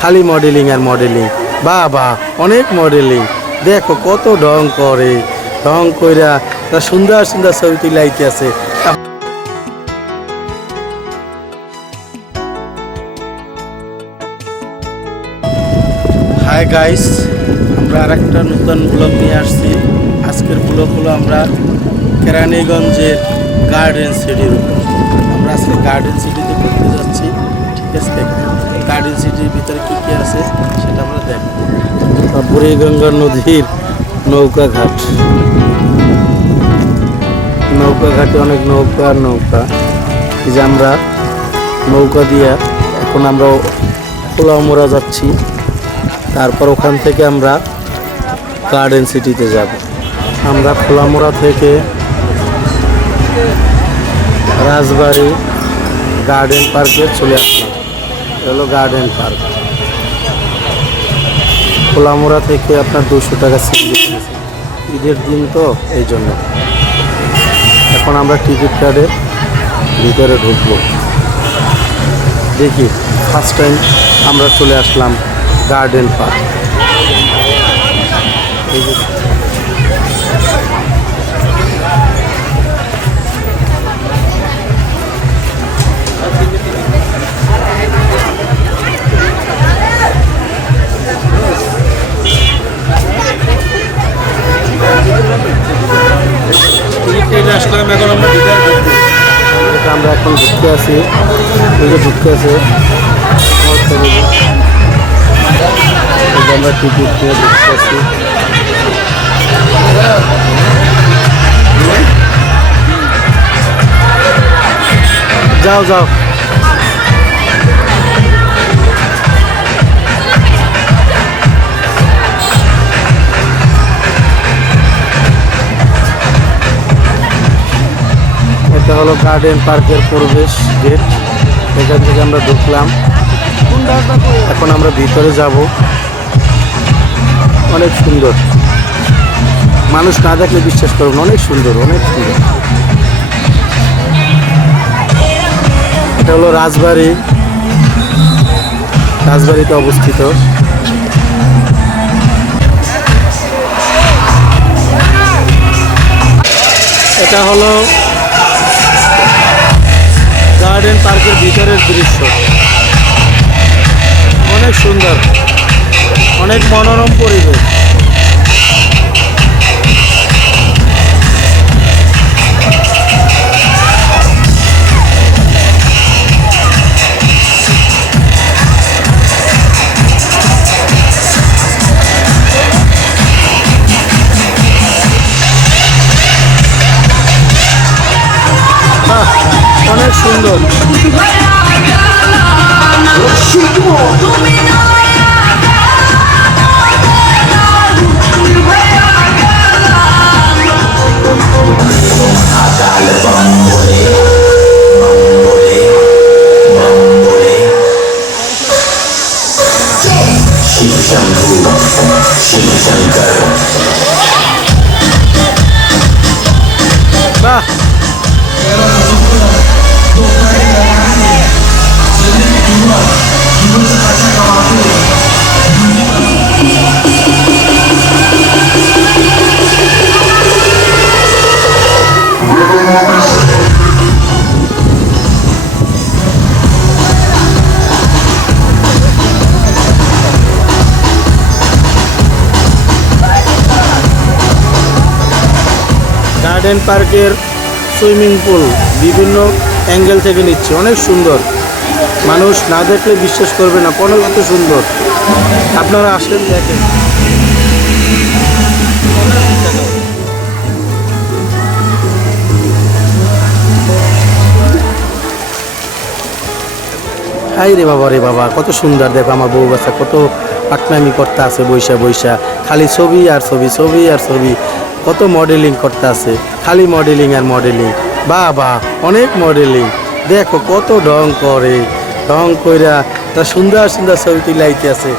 খালি মডেলিং আর মডেলিং। বাবা অনেক মডেলিং, দেখো কত ঢং করে, ঢং কইরা তারা সুন্দর সুন্দর ছবি তুলাইতে আছে। হাই গাইস, আমরা আরেকটা নতুন ব্লগ নিয়ে আসছি। আজকের ব্লগ হলো আমরা কেরানীগঞ্জের গার্ডেন সিটির উপর। আমরা আজকে গার্ডেন সিটিতে ঘুরতে যাচ্ছি, ঠিক আছে? গার্ডেন সিটির ভিতরে কী কী আছে সেটা আমরা দেখব। বুড়িগঙ্গা নদীর নৌকাঘাট, নৌকাঘাটে অনেক নৌকা আর নৌকা। এই যে আমরা নৌকা দিয়া এখন আমরা খোলামোড়া যাচ্ছি, তারপর ওখান থেকে আমরা গার্ডেন সিটিতে যাব। আমরা খোলামোড়া থেকে রাজবাড়ি গার্ডেন পার্কে চলে আসলাম। হলো গার্ডেন পার্ক। খোলামোড়া থেকে আপনার 200 টাকা সিট, ঈদের দিন তো এই জন্য। এখন আমরা টিকিট কার্ডে ভিতরে ঢুকবো। দেখি ফার্স্ট টাইম আমরা চলে আসলাম গার্ডেন পার্ক। এই যে আসলাম, এখন আমরা আমরা এখন ঢুকতে আছি, ওই যে ঢুকতে আছে আমরা টিকিট নিয়ে ঢুকতে আছি। যাও যাও, এটা হলো গার্ডেন পার্কের প্রবেশ গেট। এখান থেকে আমরা ঢুকলাম, এখন আমরা ভিতরে যাব। অনেক সুন্দর, মানুষ না দেখলে বিশ্বাস করুন, অনেক সুন্দর, অনেক সুন্দর। এটা হলো রাজবাড়ি, রাজবাড়িতে অবস্থিত। এটা হলো গার্ডেন পার্কের ভিতরের দৃশ্য। অনেক সুন্দর, অনেক মনোরম পরিবেশ। অনেক সুন্দর। বাহ, গার্ডেন পার্কের সুইমিং পুল বিভিন্ন অ্যাঙ্গেল থেকে নিচ্ছে, অনেক সুন্দর। মানুষ না দেখলে বিশ্বাস করবে না কত সুন্দর। আপনারা আসেন, দেখেন। হাই রে বাবা, রে বাবা, কত সুন্দর। দেখো আমার বউ বাচ্চা কত পাটনামি করতে আছে, বৈশা বৈশা খালি ছবি আর ছবি, ছবি আর ছবি। কত মডেলিং করতে আছে, খালি মডেলিং আর মডেলিং। বাবা অনেক মডেলিং, দেখো কত ঢং করে, ঢং কইরা তারা সুন্দর সুন্দর ছবি তুলাইতে আছে।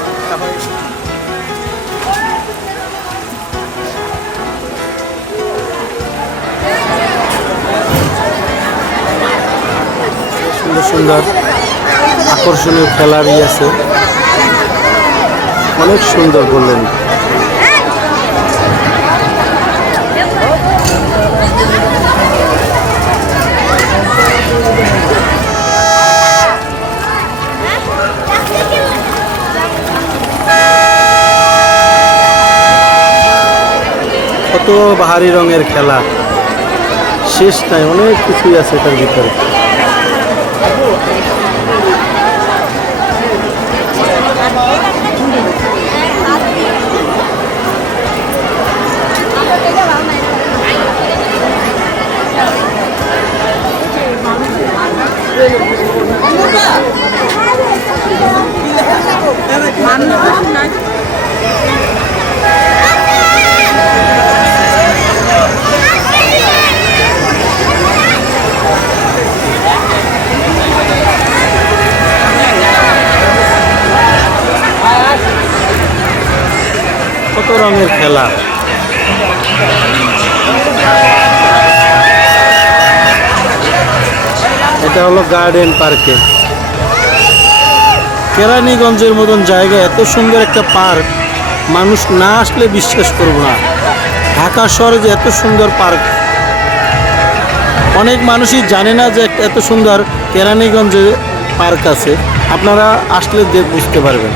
সুন্দর সুন্দর আকর্ষণীয় খেলারই আছে। অনেক সুন্দর বললেন। কত বাহারি রঙের খেলা, শেষ নাই, অনেক কিছুই আছে এটার ভিতরে। কত রঙের খেলা, এটা হলো গার্ডেন পার্কে। কেরানীগঞ্জের মতন জায়গায় এত সুন্দর একটা পার্ক, মানুষ না আসলে বিশ্বাস করব না। ঢাকা শহরে যে এত সুন্দর পার্ক, অনেক মানুষই জানে না যে এত সুন্দর কেরানীগঞ্জে পার্ক আছে। আপনারা আসলে বুঝতে পারবেন।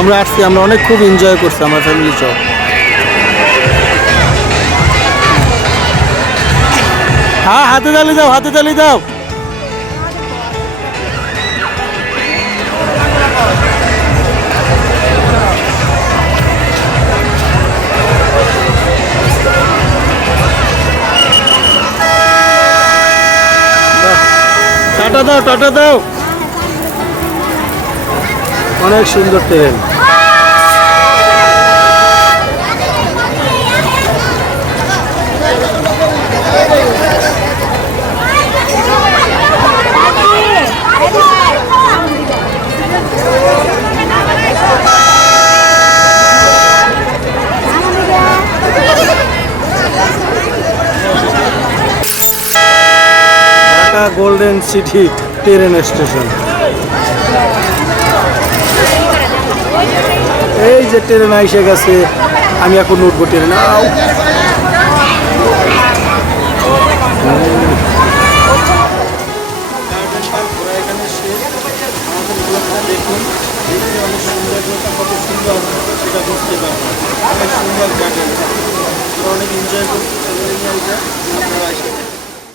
আমরা আসছি, আমরা অনেক খুব এনজয় করছি আমার ফ্যামিলি সহ। হ্যাঁ, হাতে তালি দাও, হাতে তালি দাও। টাটা দাও, টাটা দাও। অনেক সুন্দর train. Dhaka golden city train station. এই যে ট্রেন এসে গেছে, আমি এখন উঠবো ট্রেনে।